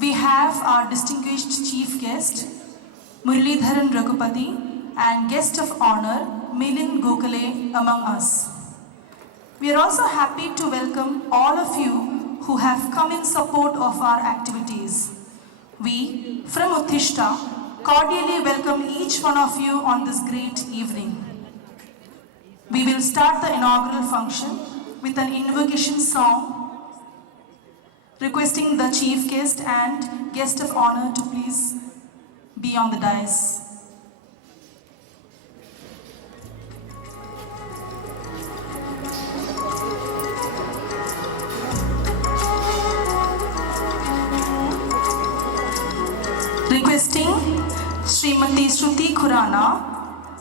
we have our distinguished chief guest, Muralidharan Regupathy, and guest of honor, Milind Gokhale among us. We are also happy to welcome all of you who have come in support of our activities. We, from Uthishta, cordially welcome each one of you on this great evening. We will start the inaugural function with an invocation song requesting the chief guest and guest of honor to please be on the dais. Requesting Srimati Shruti Khurana,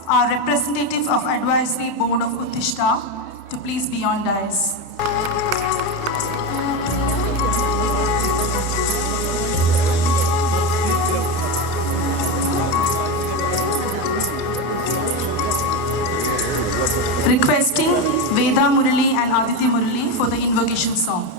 our representative of Advisory Board of Uthishta, to please be on dais. Requesting Veda Murali and Aditi Murali for the invocation song.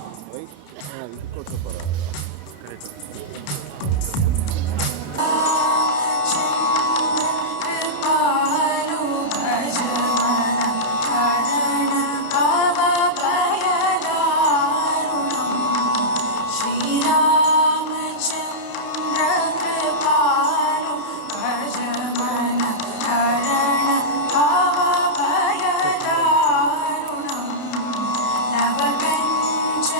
Navakancha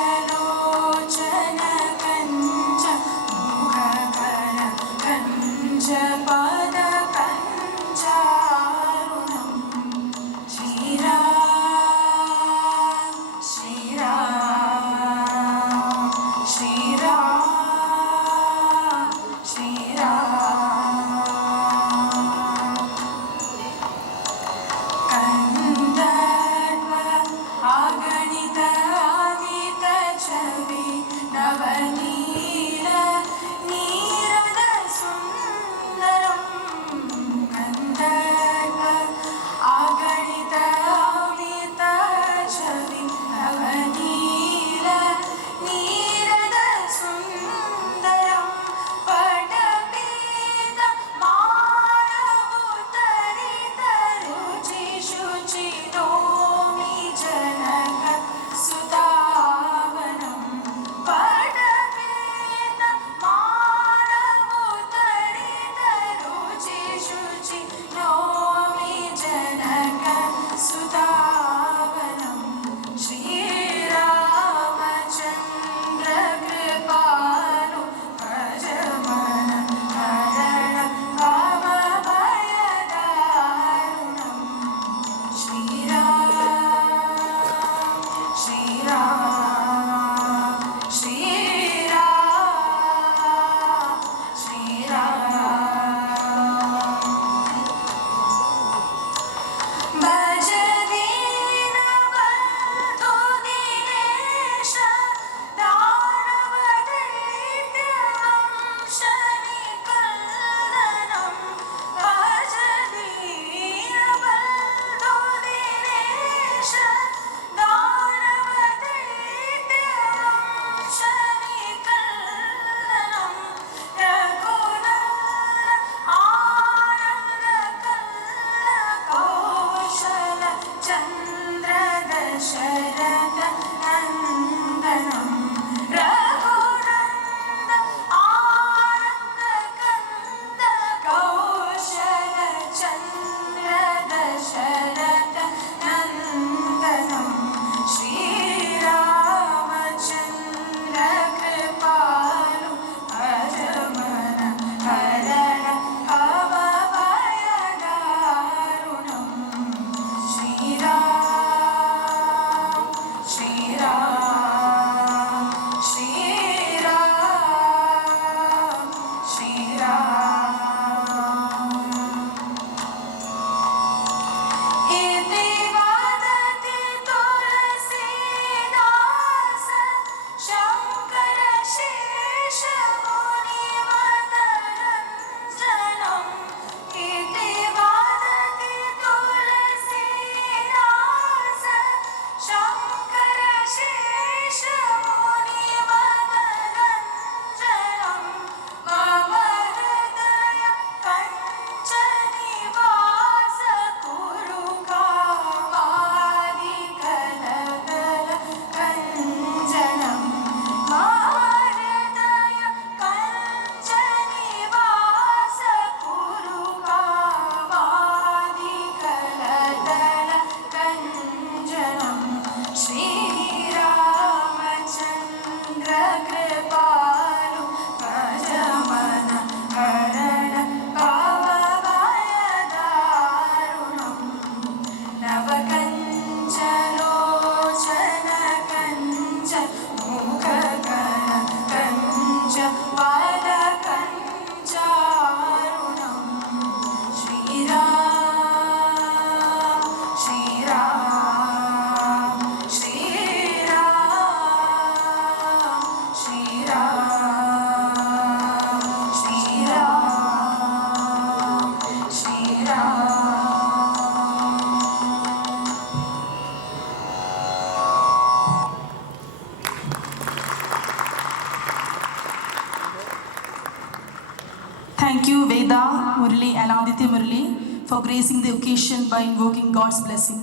Thank you, Veda Murali and Aditya Murali, for gracing the occasion by invoking God's blessing.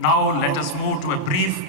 Now let us move to a brief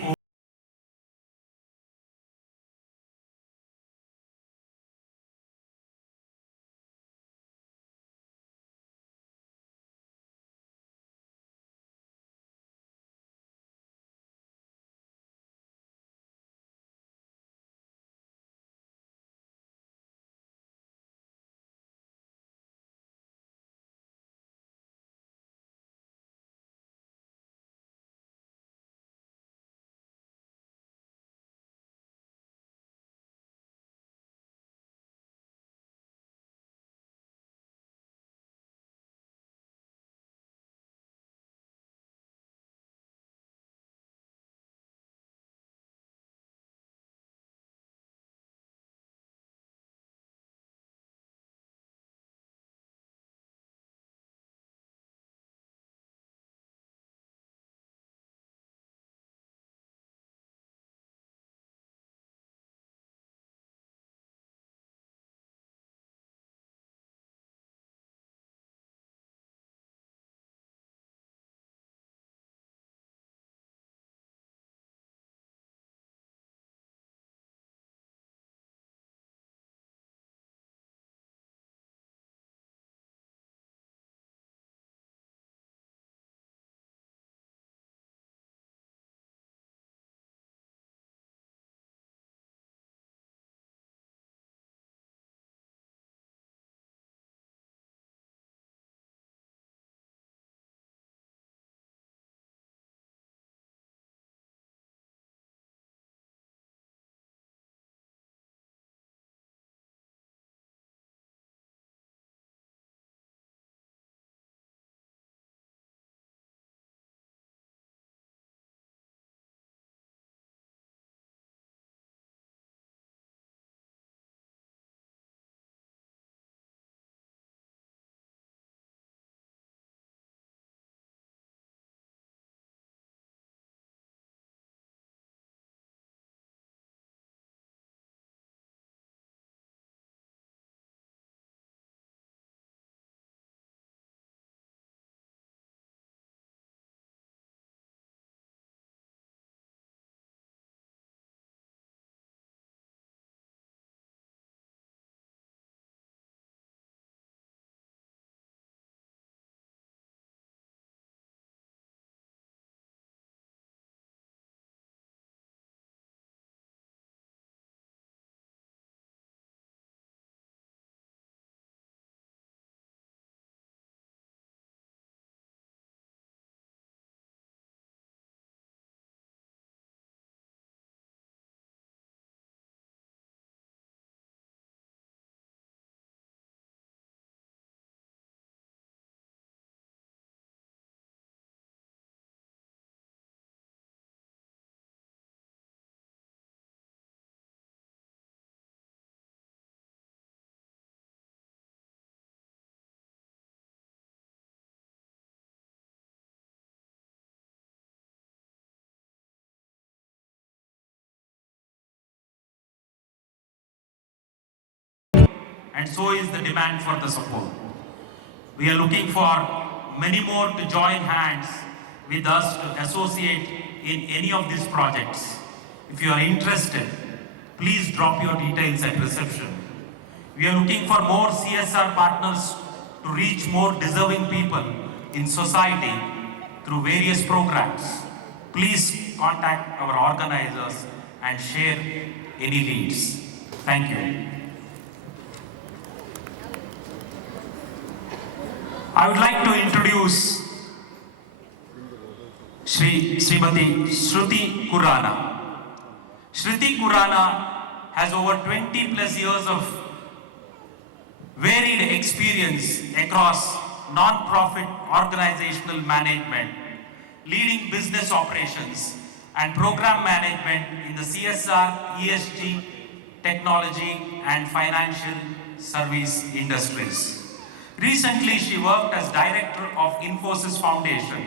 and so is the demand for the support. We are looking for many more to join hands with us to associate in any of these projects. If you are interested, please drop your details at reception. We are looking for more CSR partners to reach more deserving people in society through various programs. Please contact our organizers and share any leads. Thank you. I would like to introduce Srimati Shruti Kurana. Shruti Kurana has over 20 plus years of varied experience across non-profit organizational management, leading business operations and program management in the CSR, ESG, technology and financial service industries. Recently, she worked as director of Infosys Foundation,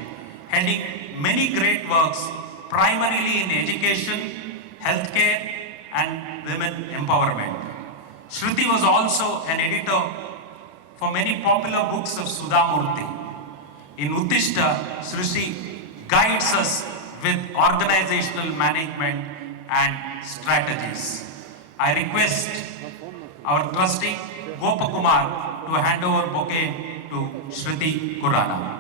heading many great works primarily in education, healthcare, and women empowerment. Shruti was also an editor for many popular books of Sudhamurti. In Uthishta, Shruti guides us with organizational management and strategies. I request our trustee Gopakumar to hand over bouquet to Shruti Kurana.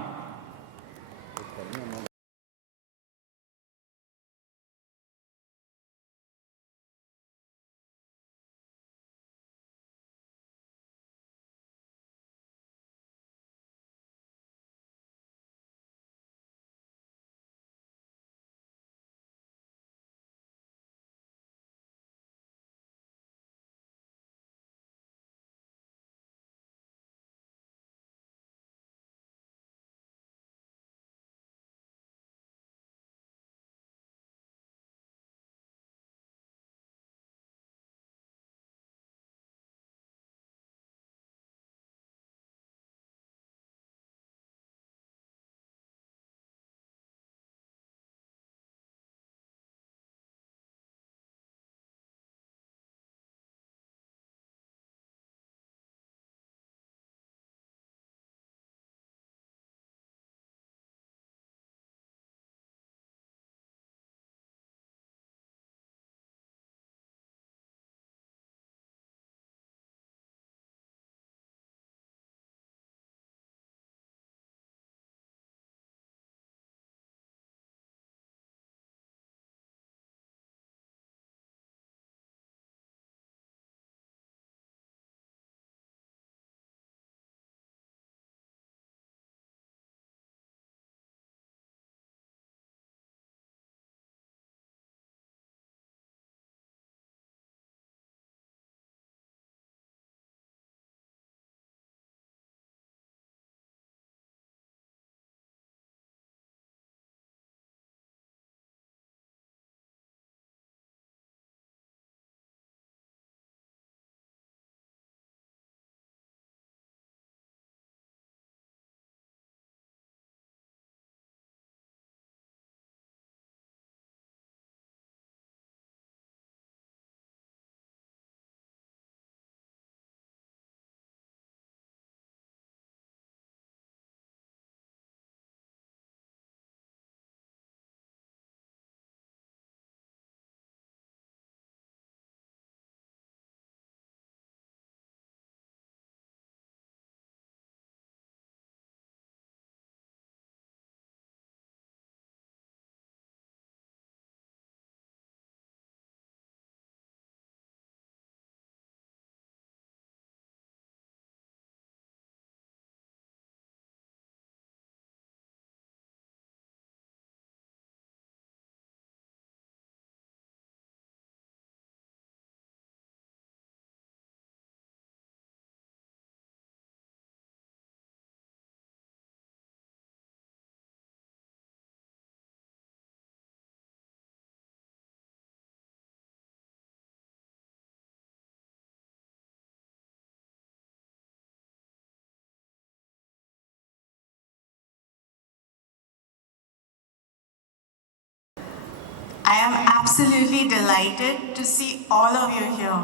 I am absolutely delighted to see all of you here.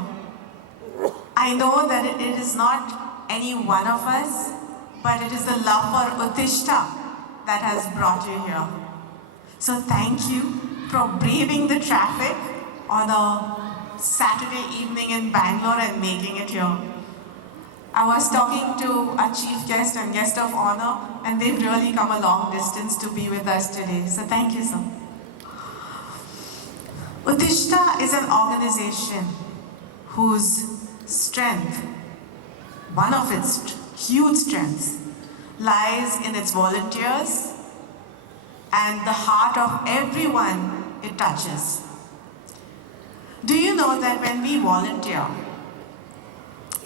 I know that it is not any one of us, but it is the love for Uthishta that has brought you here. So thank you for braving the traffic on a Saturday evening in Bangalore and making it here. I was talking to our chief guest and guest of honor, and they've really come a long distance to be with us today. So thank you, sir. Uthishta is an organization whose strength, one of its huge strengths, lies in its volunteers and the heart of everyone it touches. Do you know that when we volunteer,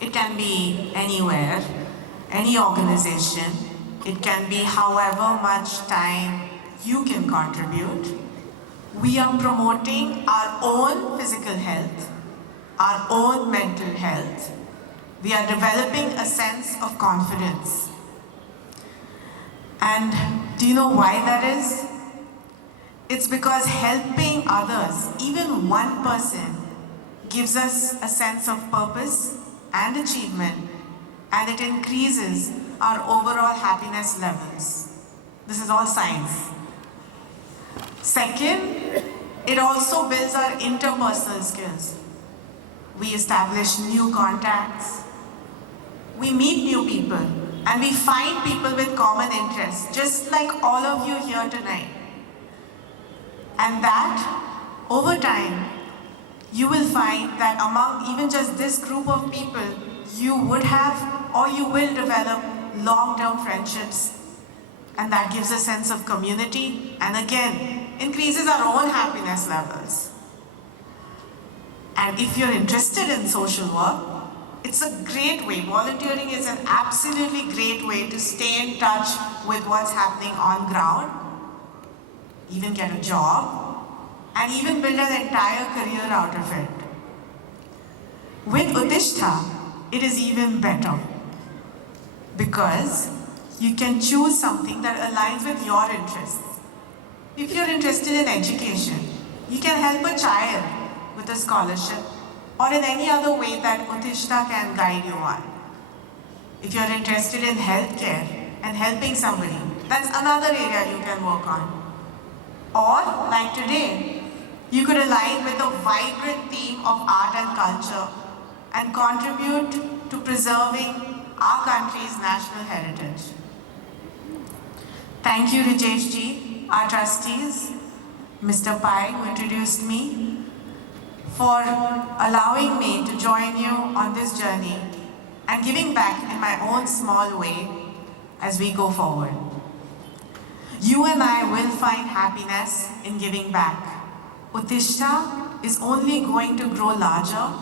it can be anywhere, any organization, it can be however much time you can contribute. We are promoting our own physical health, our own mental health. We are developing a sense of confidence. And do you know why that is? It's because helping others, even one person, gives us a sense of purpose, and achievement, and it increases our overall happiness levels. This is all science. Second, it also builds our interpersonal skills. We establish new contacts, we meet new people, and we find people with common interests, just like all of you here tonight. And that, over time, you will find that among even just this group of people, you would have or you will develop long-term friendships. And that gives a sense of community and again, increases our own happiness levels. And if you're interested in social work, it's a great way. Volunteering is an absolutely great way to stay in touch with what's happening on ground, even get a job, and even build an entire career out of it. With Uthishta, it is even better because you can choose something that aligns with your interests. If you're interested in education, you can help a child with a scholarship or in any other way that Uthishta can guide you on. If you're interested in healthcare and helping somebody, that's another area you can work on. Or, like today, you could align with the vibrant theme of art and culture and contribute to preserving our country's national heritage. Thank you, Rajesh ji, our trustees, Mr. Pai, who introduced me, for allowing me to join you on this journey and giving back in my own small way as we go forward. You and I will find happiness in giving back. Uthishta is only going to grow larger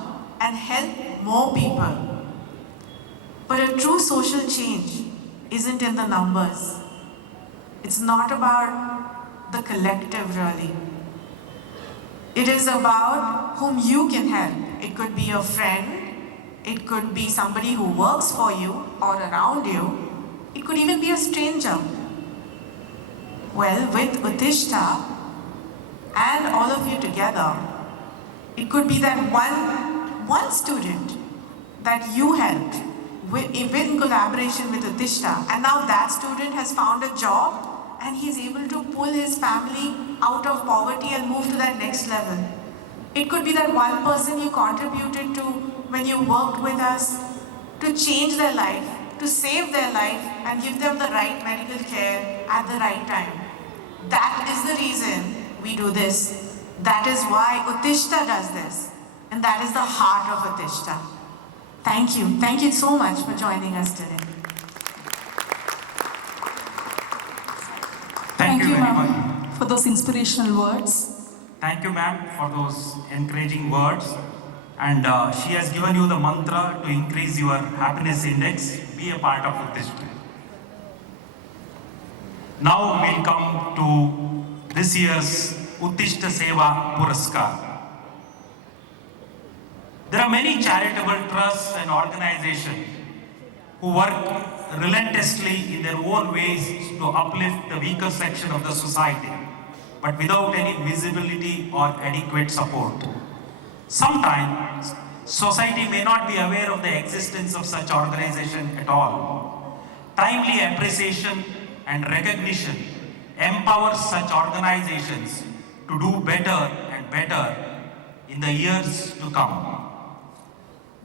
and help more people. But a true social change isn't in the numbers. It's not about the collective, really. It is about whom you can help. It could be a friend, it could be somebody who works for you or around you, it could even be a stranger. Well, with Uthishta and all of you together, it could be that one student that you helped in collaboration with Uthishta, and now that student has found a job and he's able to pull his family out of poverty and move to that next level. It could be that one person you contributed to when you worked with us to change their life, to save their life and give them the right medical care at the right time. That is the reason we do this. That is why Uthishta does this. And that is the heart of Uthishta. Thank you. Thank you so much for joining us today. Thank you very much. Ma'am, for those inspirational words. Thank you, ma'am, for those encouraging words. And she has given you the mantra to increase your happiness index. Be a part of this. Now we'll come to this year's Uthishta Seva Puraskar. There are many charitable trusts and organizations who work relentlessly in their own ways to uplift the weaker section of the society, but without any visibility or adequate support. Sometimes, society may not be aware of the existence of such organization at all. Timely appreciation and recognition empowers such organizations to do better and better in the years to come.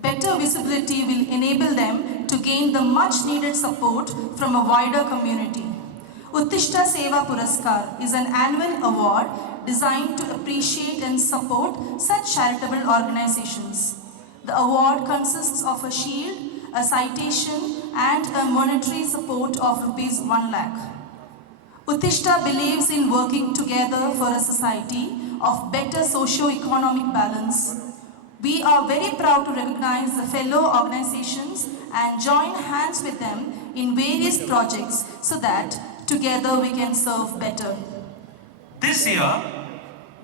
Better visibility will enable them to gain the much needed support from a wider community. Uthishta Seva Puraskar is an annual award designed to appreciate and support such charitable organizations. The award consists of a shield, a citation and a monetary support of ₹1 lakh. Uthishta believes in working together for a society of better socio-economic balance. We are very proud to recognize the fellow organizations and join hands with them in various projects so that together we can serve better. This year,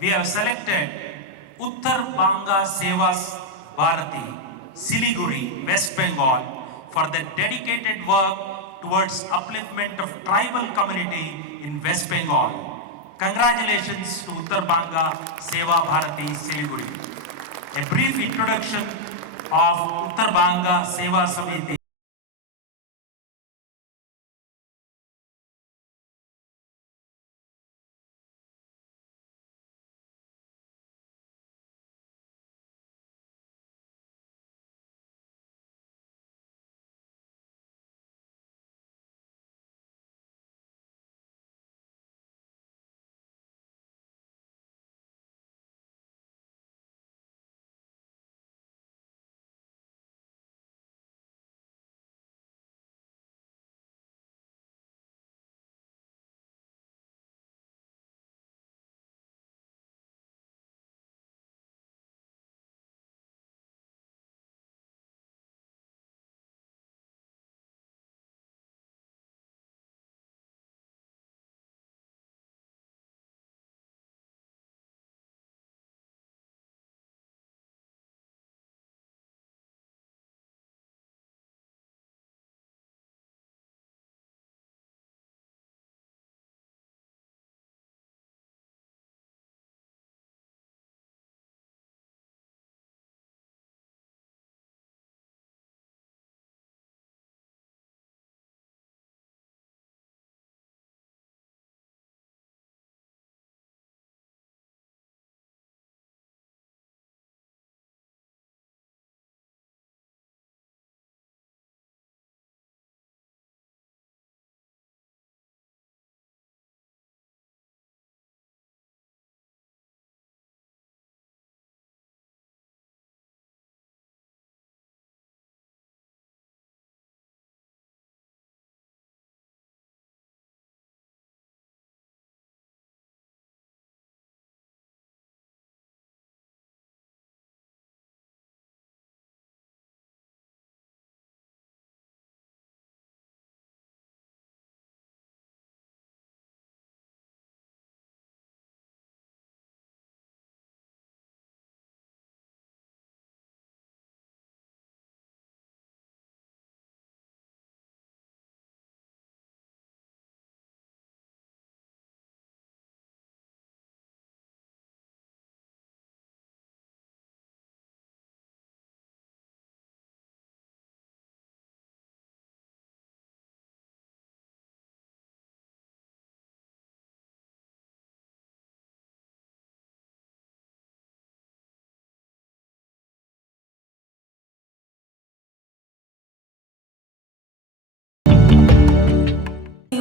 we have selected Uttar Banga Seva Bharati, Siliguri, West Bengal for their dedicated work towards upliftment of tribal community in West Bengal. Congratulations to Uttar Banga Seva Bharati, Siliguri. A brief introduction of Uttar Banga Seva Pvt Ltd.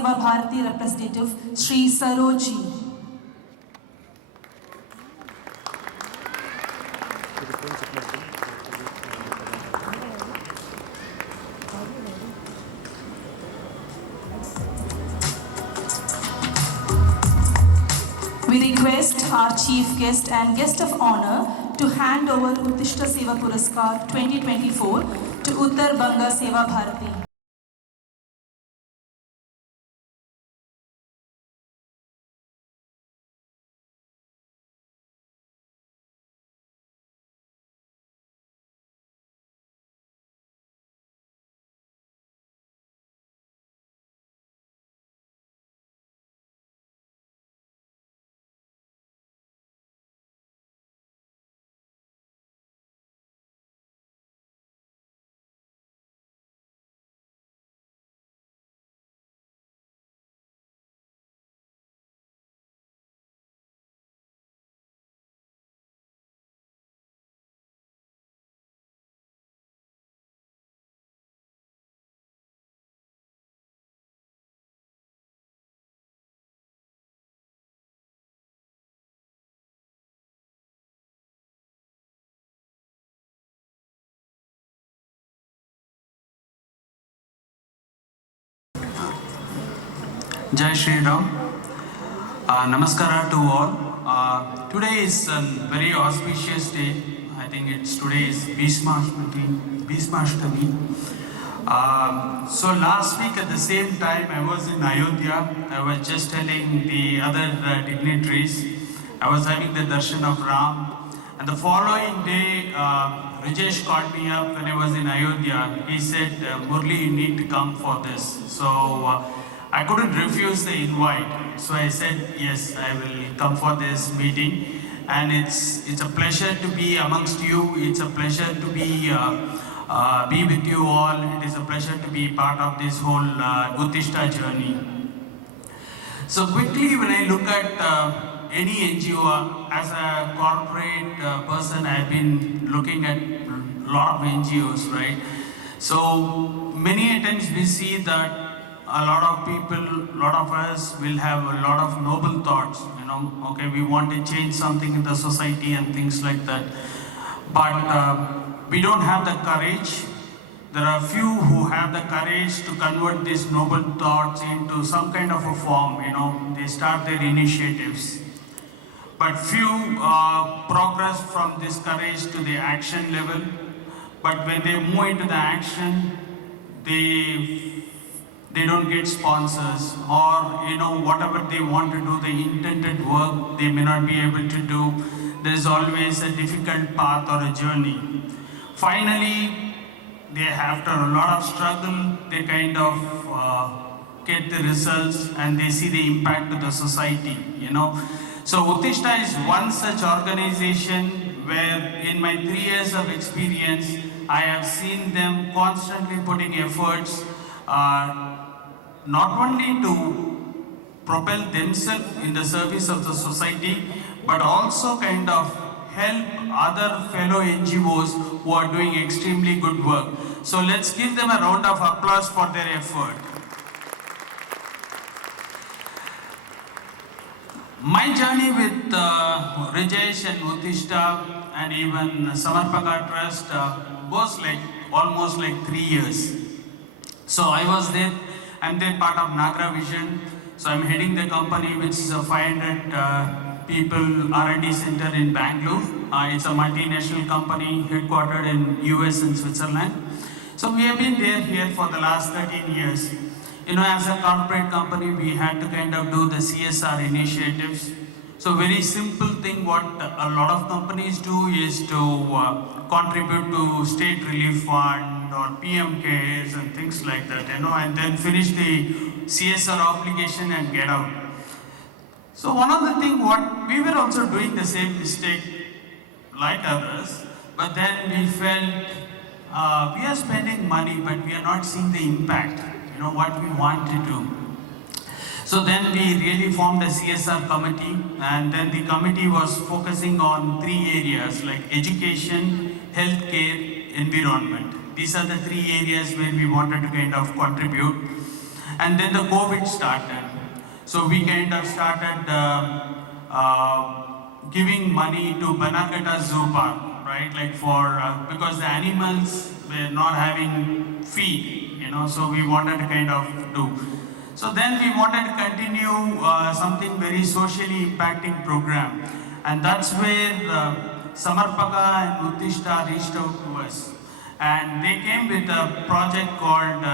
Seva Bharati representative Sri Saroji. We request our chief guest and guest of honor to hand over Uthishta Seva Puraskar 2024 to Uttar Banga Seva Bharati. Jai Shri Ram. Namaskara to all. Today is a very auspicious day. I think today is Bhishmashtami. So last week at the same time I was in Ayodhya. I was just telling the other dignitaries. I was having the darshan of Ram. And the following day, Rajesh called me up when I was in Ayodhya. He said, Murli, you need to come for this. So I couldn't refuse the invite. So I said, yes, I will come for this meeting. and it's a pleasure to be amongst you. It's a pleasure to be with you all. It is a pleasure to be part of this whole Uthishta journey. So quickly, when I look at any NGO, as a corporate person, I've been looking at a lot of NGOs, right? So many times we see that a lot of people, a lot of us will have a lot of noble thoughts, okay, we want to change something in the society and things like that. But we don't have the courage. There are few who have the courage to convert these noble thoughts into some kind of a form, they start their initiatives. But few progress from this courage to the action level. But when they move into the action, they don't get sponsors, or whatever they want to do, the intended work, they may not be able to do. There is always a difficult path or a journey. Finally, after a lot of struggle, they kind of get the results and they see the impact to the society, So Uthishta is one such organization where in my 3 years of experience, I have seen them constantly putting efforts not only to propel themselves in the service of the society, but also kind of help other fellow NGOs who are doing extremely good work. So let's give them a round of applause for their effort. My journey with Rajesh and Uthishta and even Samarpaka Trust goes almost 3 years. So I was there. I'm there part of Nagravision. So I'm heading the company, which is a 500 people R&D center in Bangalore. It's a multinational company headquartered in US and Switzerland. So we have been here for the last 13 years. As a corporate company, we had to kind of do the CSR initiatives. So very simple thing, what a lot of companies do is to contribute to state relief fund or PM cares and things like that, and then finish the CSR obligation and get out. So one of the things, what we were also doing the same mistake like others, but then we felt we are spending money, but we are not seeing the impact, what we want to do. So then we really formed a CSR committee, and then the committee was focusing on 3 areas like education, healthcare, environment. These are the 3 areas where we wanted to kind of contribute. And then the COVID started. So we kind of started giving money to Banakata Zoo Park, right? Because the animals were not having feed, so we wanted to kind of do. So then we wanted to continue something very socially impacting program. And that's where Samarpaka and Uthishta reached out to us. And they came with a project called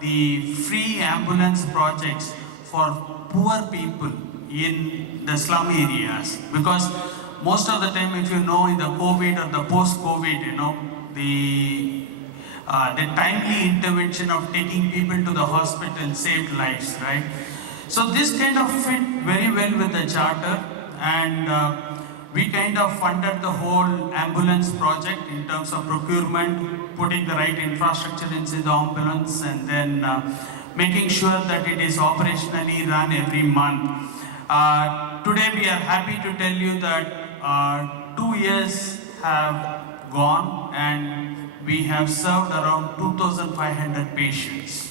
the Free Ambulance Projects for Poor People in the slum areas. Because most of the time, if in the COVID or the post-COVID, the timely intervention of taking people to the hospital saved lives, right? So this kind of fit very well with the charter, and we kind of funded the whole ambulance project in terms of procurement, putting the right infrastructure into the ambulance, and then making sure that it is operationally run every month. Today we are happy to tell you that 2 years have gone and we have served around 2,500 patients,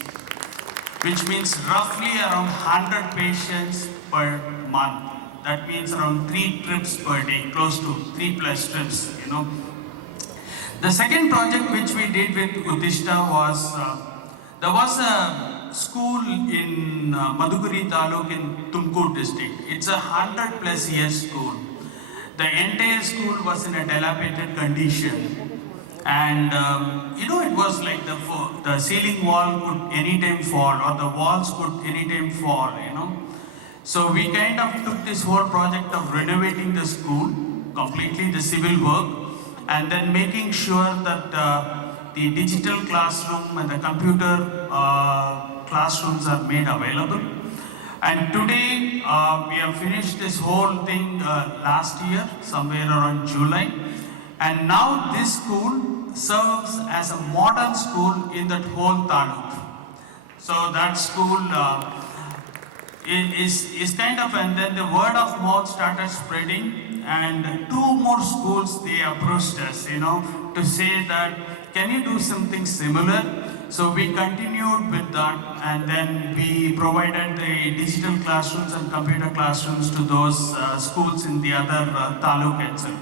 which means roughly around 100 patients per month. That means around 3 trips per day, close to 3+ trips, The second project which we did with Uthishta was, there was a school in Madhuguri Taluk in Tumkur district. It's a 100+ year school. The entire school was in a dilapidated condition. And it was like the ceiling wall could anytime fall, or the walls could anytime fall, So we kind of took this whole project of renovating the school, completely the civil work, and then making sure that the digital classroom and the computer classrooms are made available. And today we have finished this whole thing last year, somewhere around July. And now this school serves as a modern school in that whole taluk. So that school is kind of, and then the word of mouth started spreading, and 2 more schools, they approached us, to say that, can you do something similar? So we continued with that, and then we provided the digital classrooms and computer classrooms to those schools in the other taluk itself.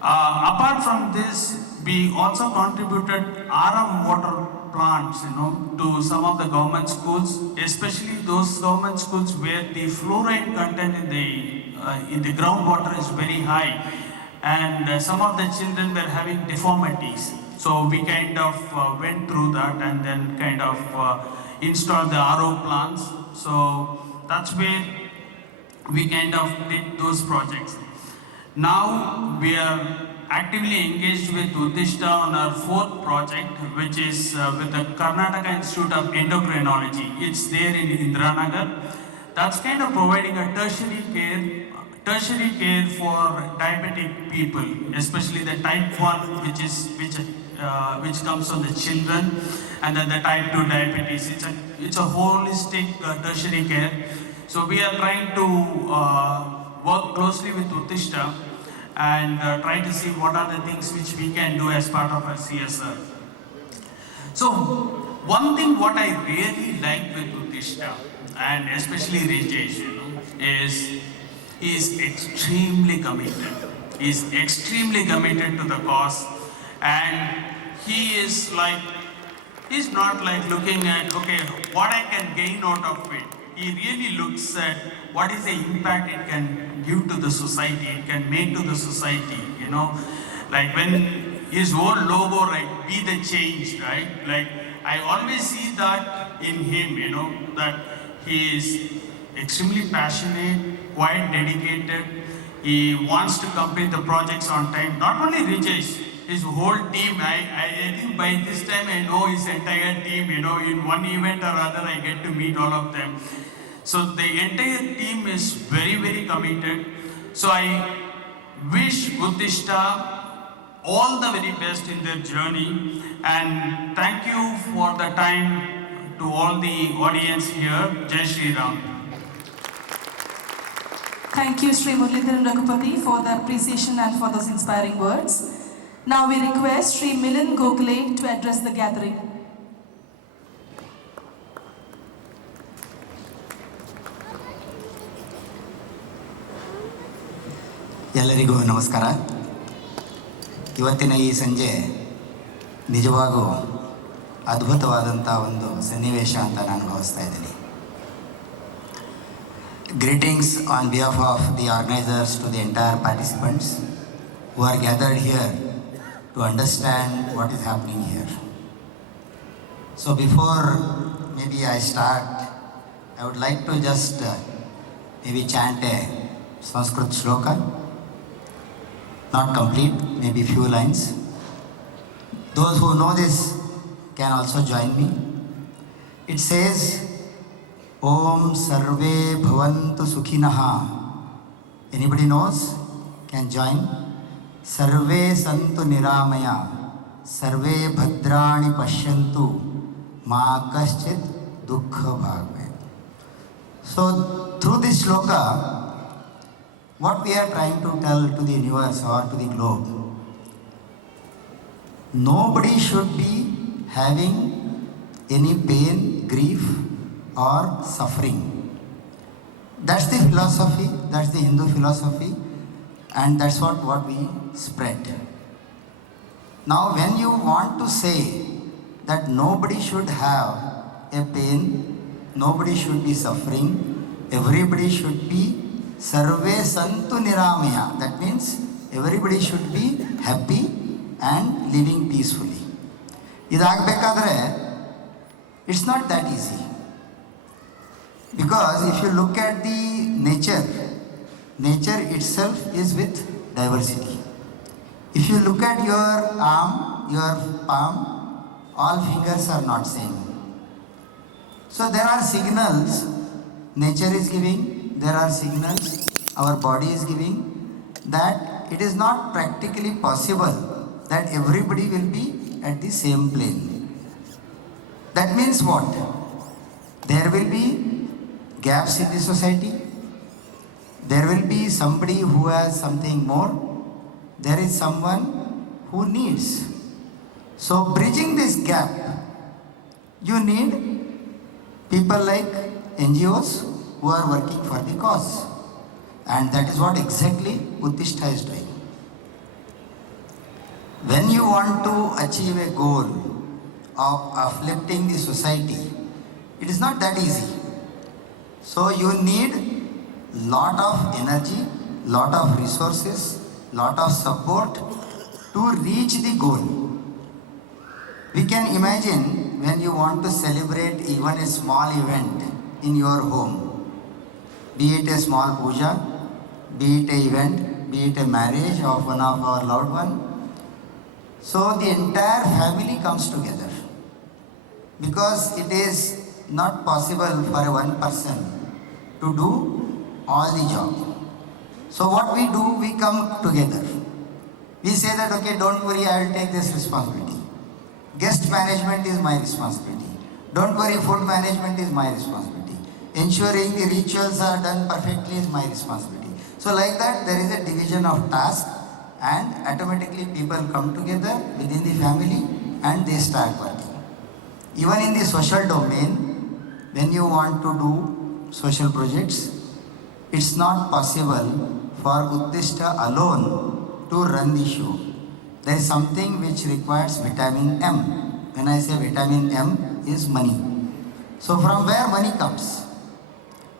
Apart from this, we also contributed RM water plants, to some of the government schools, especially those government schools where the fluoride content in the groundwater is very high, and some of the children were having deformities. So we kind of went through that and then kind of installed the RO plants. So that's where we kind of did those projects. Now we are actively engaged with Uthishta on our 4th project, which is with the Karnataka Institute of Endocrinology. It's there in Indiranagar. That's kind of providing a tertiary care for diabetic people, especially the type 1, which comes from the children, and then the type 2 diabetes. It's a holistic tertiary care. So we are trying to work closely with Uthishta and try to see what are the things which we can do as part of our CSR. So one thing what I really like with Uthishta, and especially Rajesh, is he is extremely committed. He is extremely committed to the cause, and he's not like looking at, okay, what I can gain out of it. He really looks at what is the impact it can give to the society, it can make to the society, Like when his whole logo, like, be the change, right? Like, I always see that in him, that he is extremely passionate, quite dedicated. He wants to complete the projects on time. Not only Rajesh, his whole team. I think by this time I know his entire team, in one event or other I get to meet all of them. So the entire team is very, very committed. So I wish Uthishta all the very best in their journey, and thank you for the time to all the audience here. Jai Shri Ram. Thank you, Sri Muralidharan Regupathy, for the appreciation and for those inspiring words. Now we request Sri Milind Gokhale to address the gathering. ಎಲ್ಲರಿಗೂ ನಮಸ್ಕಾರ. ಇವತ್ತಿನ ಈ ಸಂಜೆ ನಿಜವಾಗೂ ಅದ್ಭುತವಾದಂಥ ಒಂದು ಸನ್ನಿವೇಶ ಅಂತ ನಾನು ಭಾವಿಸ್ತಾ ಇದ್ದೀನಿ. Greetings on behalf of the organizers to the entire participants who are gathered here to understand what is happening here. So before maybe I start, I would like to just maybe chant a Sanskrit shloka. Not complete, maybe few lines. Those who know this can also join me. It says, Om Sarve Bhavantu Sukhinaha. Anybody knows? Can join. Sarve Santu Niramaya. Sarve Bhadrani Pashyantu. Ma Kaschit Dukkha Bhagve. So through this shloka, what we are trying to tell to the universe or to the globe, nobody should be having any pain, grief or suffering. That's the philosophy, that's the Hindu philosophy, and that's what we spread. Now when you want to say that nobody should have a pain, nobody should be suffering, everybody should be Sarve Santu Niramaya. That means everybody should be happy and living peacefully. Idagbekadre, it's not that easy. Because if you look at the nature itself is with diversity. If you look at your arm, your palm, all fingers are not same. So there are signals nature is giving, there are signals, our body is giving, that it is not practically possible that everybody will be at the same plane. That means what? There will be gaps in the society. There will be somebody who has something more. There is someone who needs. So bridging this gap, you need people like NGOs who are working for the cause. And that is what exactly Uthishta is doing. When you want to achieve a goal of uplifting the society, it is not that easy. So you need lot of energy, lot of resources, lot of support to reach the goal. We can imagine when you want to celebrate even a small event in your home, be it a small puja, be it an event, be it a marriage of one of our loved one. So the entire family comes together because it is not possible for one person to do all the job. So what we do, we come together. We say that, okay, don't worry, I will take this responsibility. Guest management is my responsibility. Don't worry, food management is my responsibility. Ensuring the rituals are done perfectly is my responsibility. So like that, there is a division of tasks and automatically people come together within the family and they start working. Even in the social domain, when you want to do social projects, it's not possible for Uthishta alone to run the show. There is something which requires vitamin M. When I say vitamin M is money. So from where money comes?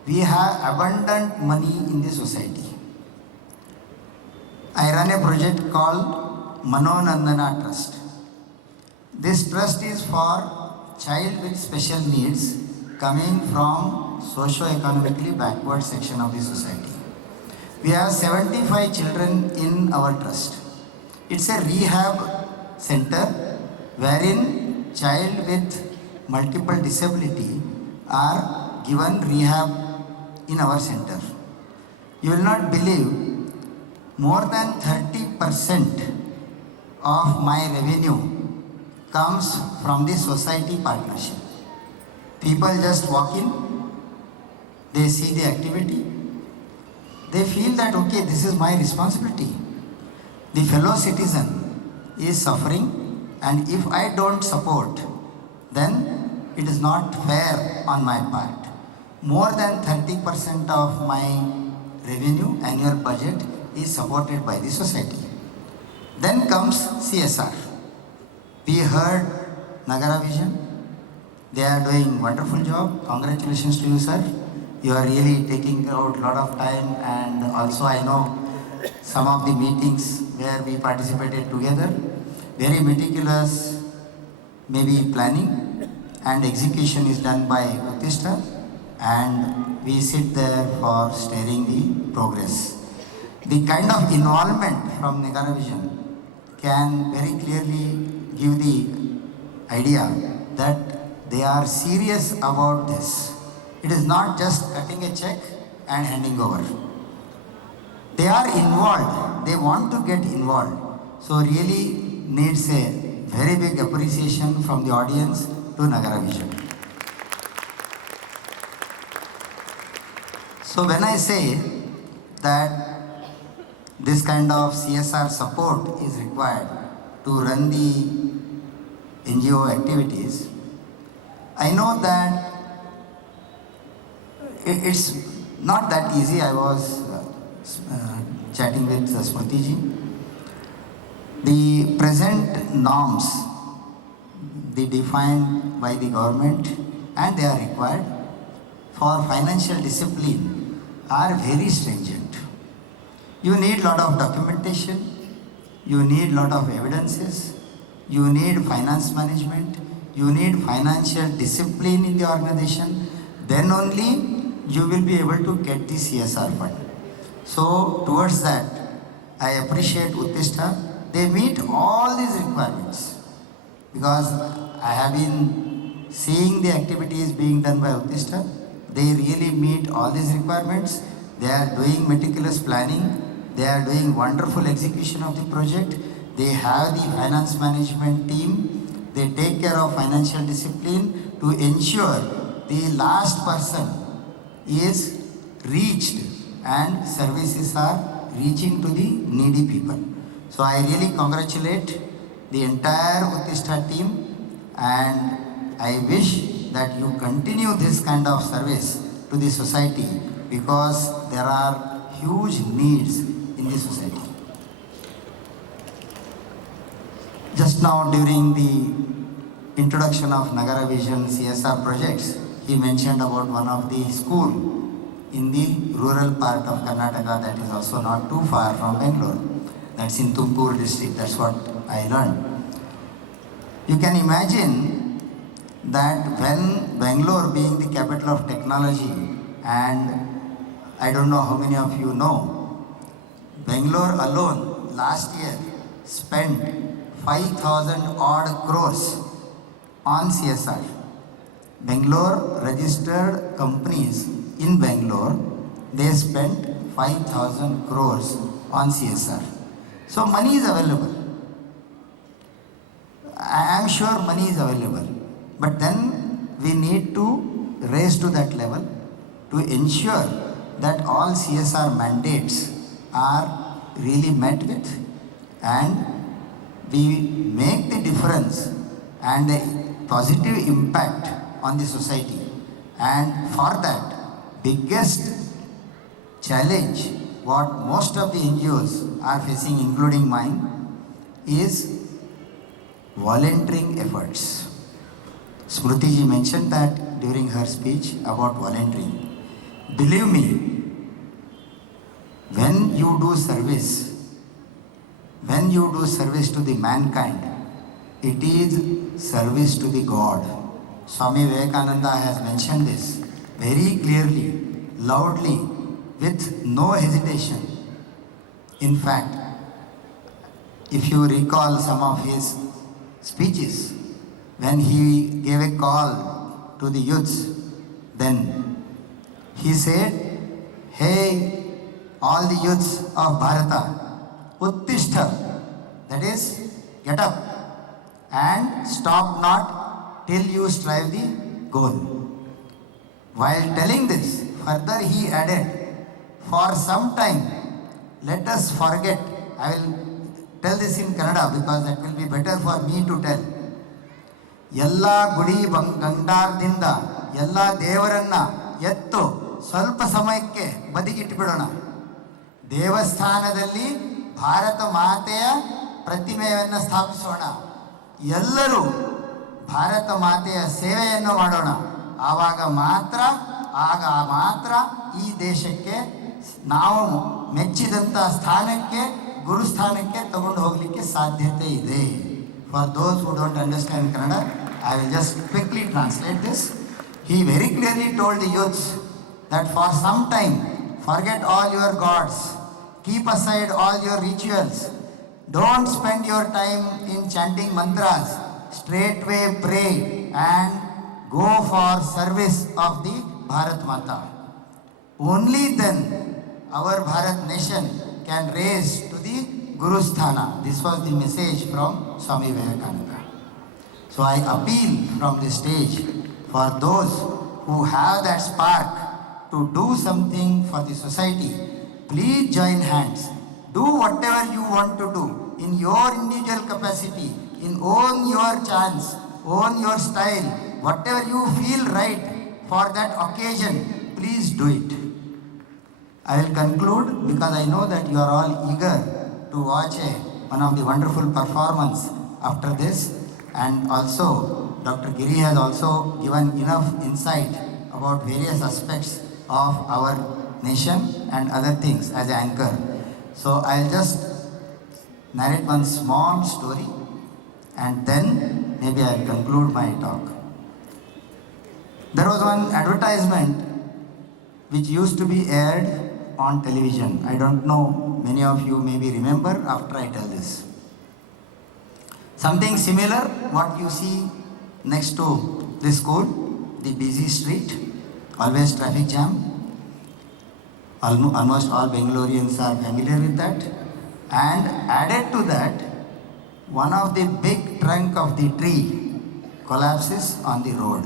We have abundant money in the society. I run a project called Manonandana Trust. This trust is for child with special needs coming from socio-economically backward section of the society. We have 75 children in our trust. It's a rehab center wherein child with multiple disability are given rehab in our center. You will not believe, more than 30% of my revenue comes from the society partnership. People just walk in, they see the activity, they feel that, okay, this is my responsibility. The fellow citizen is suffering, and if I don't support, then it is not fair on my part. More than 30% of my revenue, annual budget, is supported by the society. Then comes CSR. We heard Nagravision. They are doing wonderful job. Congratulations to you, sir. You are really taking out a lot of time, and also I know some of the meetings where we participated together. Very meticulous, maybe planning and execution is done by Uthishta, and we sit there for steering the progress. The kind of involvement from Nagravision can very clearly give the idea that they are serious about this. It is not just cutting a check and handing over. They are involved. They want to get involved. So really needs a very big appreciation from the audience to Nagravision. So when I say that this kind of CSR support is required to run the NGO activities, I know that it's not that easy. I was chatting with Smriti ji. The present norms, they defined by the government and they are required for financial discipline are very stringent. You need lot of documentation, you need lot of evidences, you need finance management, you need financial discipline in the organization, then only you will be able to get the CSR fund. So towards that, I appreciate Uthishta. They meet all these requirements because I have been seeing the activities being done by Uthishta. they really meet all these requirements. They are doing meticulous planning. They are doing wonderful execution of the project. They have the finance management team. They take care of financial discipline to ensure the last person is reached and services are reaching to the needy people. So I really congratulate the entire Uthishta team, and I wish that you continue this kind of service to the society, because there are huge needs in the society. Just now during the introduction of Nagravision CSR projects, he mentioned about one of the school in the rural part of Karnataka that is also not too far from Bangalore. That's in Tumakuru district, that's what I learned. You can imagine that when Bangalore being the capital of technology, and I don't know how many of you know, Bangalore alone last year spent 5,000 odd crores on CSR. Bangalore registered companies in Bangalore, they spent 5,000 crores on CSR. So money is available. I am sure money is available. But then we need to raise to that level to ensure that all CSR mandates are really met with, and we make the difference and a positive impact on the society. And for that, biggest challenge what most of the NGOs are facing, including mine, is volunteering efforts. Smriti ji mentioned that during her speech about volunteering. Believe me, when you do service to the mankind, it is service to the God. Swami Vivekananda has mentioned this very clearly, loudly, with no hesitation. In fact, if you recall some of his speeches, when he gave a call to the youths, then he said, "Hey, all the youths of Bharata, Uthishta, that is, get up and stop not till you strive the goal." While telling this, further he added, "For some time, let us forget." I will tell this in Kannada because that will be better for me to tell. ಎಲ್ಲ ಗುಡಿ ಗಂಡಾರದಿಂದ ಎಲ್ಲ ದೇವರನ್ನ ಎತ್ತು ಸ್ವಲ್ಪ ಸಮಯಕ್ಕೆ ಬದಿಗಿಟ್ಟುಬಿಡೋಣ. ದೇವಸ್ಥಾನದಲ್ಲಿ ಭಾರತ ಮಾತೆಯ ಪ್ರತಿಮೆಯನ್ನು ಸ್ಥಾಪಿಸೋಣ. ಎಲ್ಲರೂ ಭಾರತ ಮಾತೆಯ ಸೇವೆಯನ್ನು ಮಾಡೋಣ. ಆಗ ಮಾತ್ರ ಈ ದೇಶಕ್ಕೆ ನಾವು ಮೆಚ್ಚಿದಂಥ ಸ್ಥಾನಕ್ಕೆ, ಗುರುಸ್ಥಾನಕ್ಕೆ ತಗೊಂಡು ಹೋಗಲಿಕ್ಕೆ ಸಾಧ್ಯತೆ ಇದೆ. For those who don't understand Kannada, I will just quickly translate this. He very clearly told the youths that for some time, forget all your gods, keep aside all your rituals, don't spend your time in chanting mantras, straightway pray and go for service of the Bharat Mata. Only then our Bharat nation can raise to the Guru Sthana. This was the message from Swami Vivekananda. So I appeal from the stage for those who have that spark to do something for the society. Please join hands. Do whatever you want to do in your individual capacity, own your chance, own your style, whatever you feel right for that occasion, please do it. I will conclude because I know that you are all eager to watch one of the wonderful performance after this, and also Dr. Giri has also given enough insight about various aspects of our nation and other things as an anchor. So I'll just narrate one small story and then maybe I'll conclude my talk. There was one advertisement which used to be aired on television. I don't know, many of you maybe remember after I tell this. Something similar what you see next to this school, the busy street. always traffic jam. Almost all Bangaloreans are familiar with that. And added to that, one of the big trunk of the tree collapses on the road.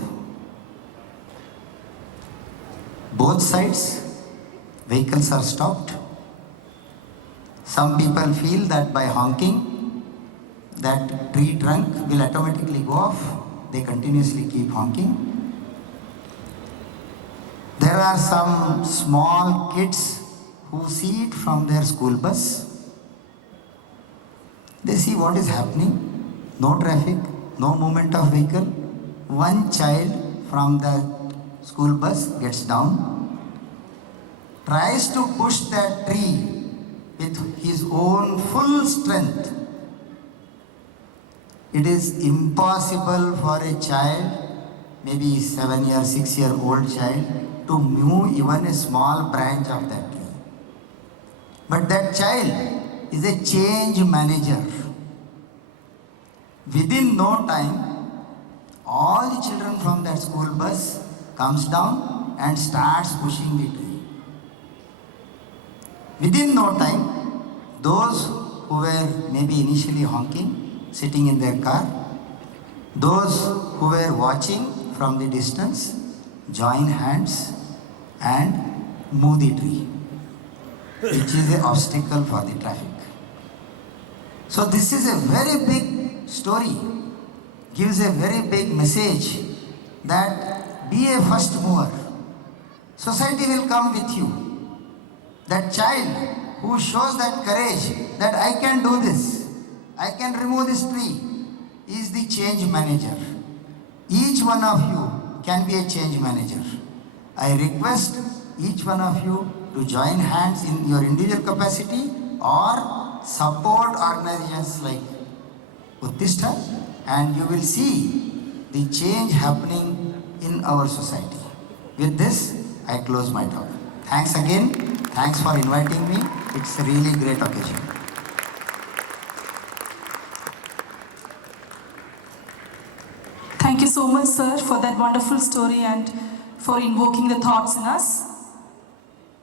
Both sides, vehicles are stopped. Some people feel that by honking, that tree trunk will automatically go off. They continuously keep honking. There are some small kids who see it from their school bus. They see what is happening. No traffic, no movement of vehicle. One child from the school bus gets down, tries to push that tree with his own full strength. It is impossible for a child, maybe 7-year, 6-year-old child, to move even a small branch of that tree. But that child is a change manager. Within no time, all the children from that school bus comes down and starts pushing the tree. Within no time, those who were maybe initially honking, sitting in their car, those who were watching from the distance, join hands and move the tree, which is an obstacle for the traffic. So this is a very big story, gives a very big message that be a first mover. Society will come with you. That child who shows that courage that I can do this, I can remove this tree, is the change manager. Each one of you can be a change manager. I request each one of you to join hands in your individual capacity or support organizations like Uthishta, and you will see the change happening in our society. With this, I close my talk. Thanks again. Thanks for inviting me. It's a really great occasion. Thank you so much, sir, for that wonderful story and for invoking the thoughts in us.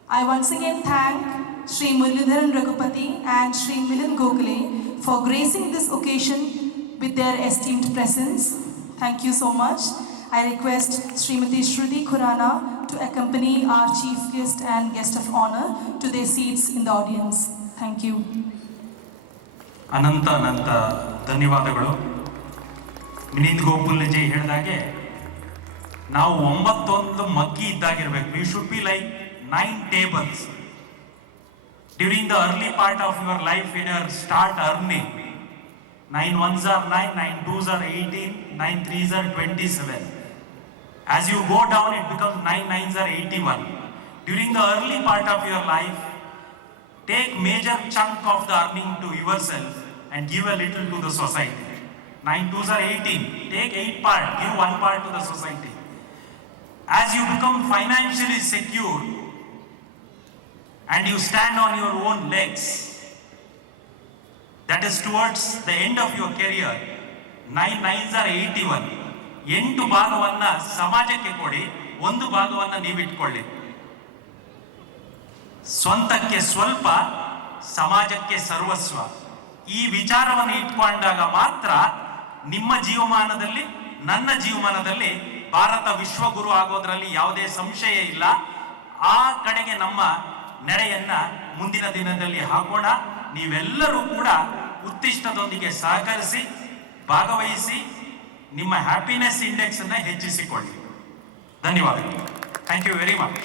I once again thank Shri Muralidharan Regupathy and Shri Milind Gokhale for gracing this occasion with their esteemed presence. Thank you so much. I request Srimati Shruti Khurana to accompany our chief guest and guest of honor to their seats in the audience. Thank you. ಅನಂತ ಧನ್ಯವಾದಗಳು. Milind Gokhale G ಹೇಳಿದಾಗೆ ನಾವು 9 ಮಗ್ಗಿ ಇದ್ದಾಗಿರ್ಬೇಕು. We should be like 9 tables. During the early part of your life, when you start earning, 9 ones are 9, 9 twos are 18, 9 threes are 27. As you go down, it becomes 9 nines are 81. During the early part of your life, take major chunk of the earning to yourself and give a little to the society. 9 twos are 18. Take 8 part, give 1 part to the society. As you become financially secure and you stand on your own legs, that is towards the end of your career, 9 nines are 81. 8 ಭಾಗವನ್ನ ಸಮಾಜಕ್ಕೆ ಕೊಡಿ, 1 ಭಾಗವನ್ನ ನೀವಿಟ್ಕೊಳ್ಳಿ. ಸ್ವಂತಕ್ಕೆ ಸ್ವಲ್ಪ, ಸಮಾಜಕ್ಕೆ ಸರ್ವಸ್ವ. ಈ ವಿಚಾರವನ್ನು ಇಟ್ಕೊಂಡಾಗ ಮಾತ್ರ ನಿಮ್ಮ ಜೀವಮಾನದಲ್ಲಿ, ನನ್ನ ಜೀವಮಾನದಲ್ಲಿ ಭಾರತ ವಿಶ್ವಗುರು ಆಗೋದ್ರಲ್ಲಿ ಯಾವುದೇ ಸಂಶಯ ಇಲ್ಲ. ಆ ಕಡೆಗೆ ನಮ್ಮ ನಡೆಯನ್ನ ಮುಂದಿನ ದಿನದಲ್ಲಿ ಹಾಕೋಣ. ನೀವೆಲ್ಲರೂ ಕೂಡ ಉತ್ತಿಷ್ಟದೊಂದಿಗೆ ಸಹಕರಿಸಿ, ಭಾಗವಹಿಸಿ, ನಿಮ್ಮ ಹ್ಯಾಪಿನೆಸ್ ಇಂಡೆಕ್ಸ್ ಅನ್ನ ಹೆಚ್ಚಿಸಿಕೊಳ್ಳಿ. ಧನ್ಯವಾದಗಳು. Thank you very much.